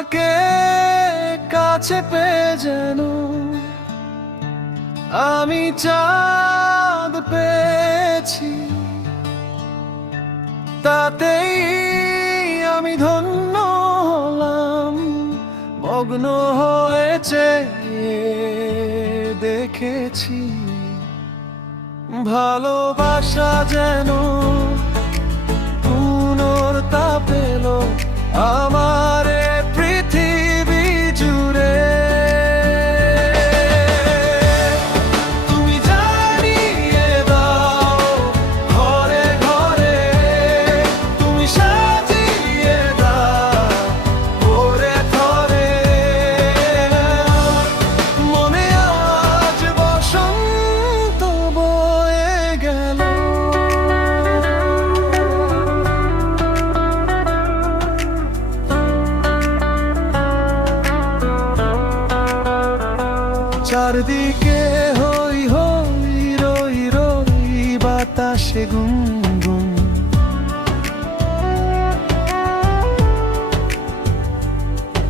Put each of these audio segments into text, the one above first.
তোমাকে কাছে পেয়ে যেন আমি চাঁদ পেয়েছি, তাতেই আমি ধন্য হলাম। মগ্ন হয়েছে দেখেছি, ভালোবাসা যেন পূর্ণতা পেল আমার এ পৃথিবী জুড়ে। তুমি জানিয়ে দাও ঘরে ঘরে, তুমি সাজিয়ে দাও ভোরে থরে। মনে আজ বসন্ত বয়ে গেল, চারদিকে হই হই রই রই বাতাসে গুনগুন।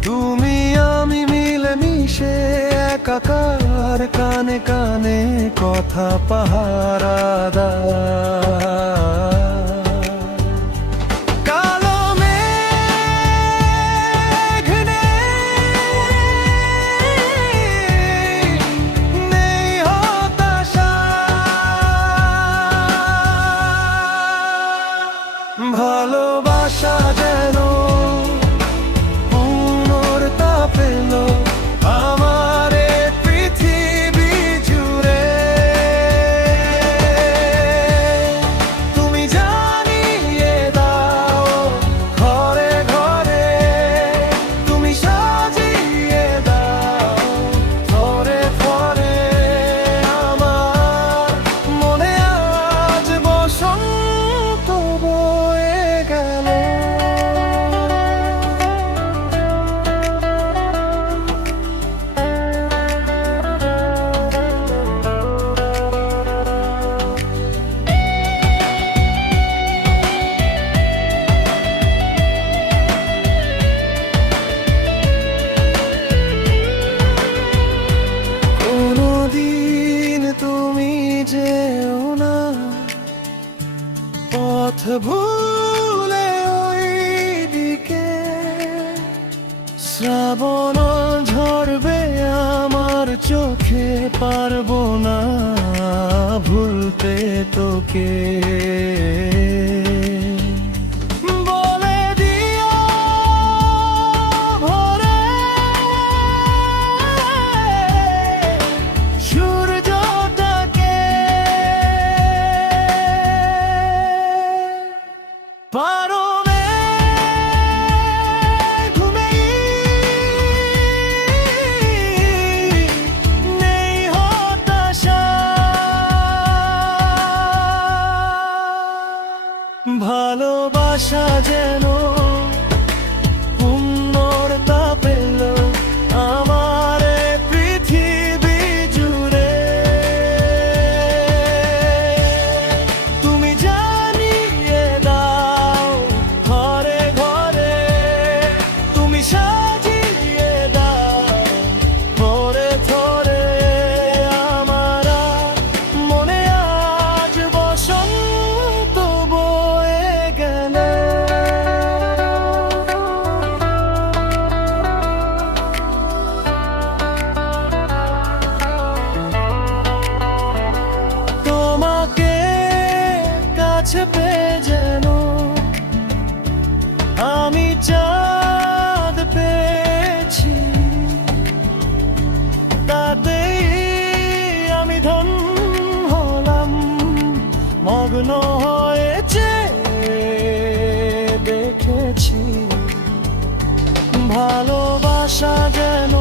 তুমি আমি মিলে মিশে একাকার, কানে কানে কথা পাহারা দেয়। কালো মেঘ নেই হতাশা, ভালোবাসা যেন পূর্ণতা পেল আমার এ পৃথিবী জুড়ে। তুমি জানিয়ে দাও ঘরে ঘরে, তুমি সাজিয়ে দাও থরে থরে। আমার মনে আজ বসন্ত বয়ে গেল। কোনদিন তুমি যেও না পথ ভুলে ওই দিকে, শ্রাবণ ঝরবে আমার চোখে, পারবো না ভুলতে তোকে। বলে দিও ভোরে সূর্যটাকে, পারবে ঘুমেই নেই হতাশা। ভালোবাসা যেন পূর্ণতা পেল আমার এ পৃথিবী জুড়ে। তুমি জানিয়ে দাও ঘরে ঘরে, তুমি সাজিয়ে দাও ভোরে থরে। আমার মনে আজ বসন্ত বয়ে গেল। তোমাকে কাছে পেয়ে যেন আমি চাঁদ পেয়েছি, তাতেই আমি ধন্য হলাম। মগ্ন হয়েছে দেখেছি, ভালোবাসা যেন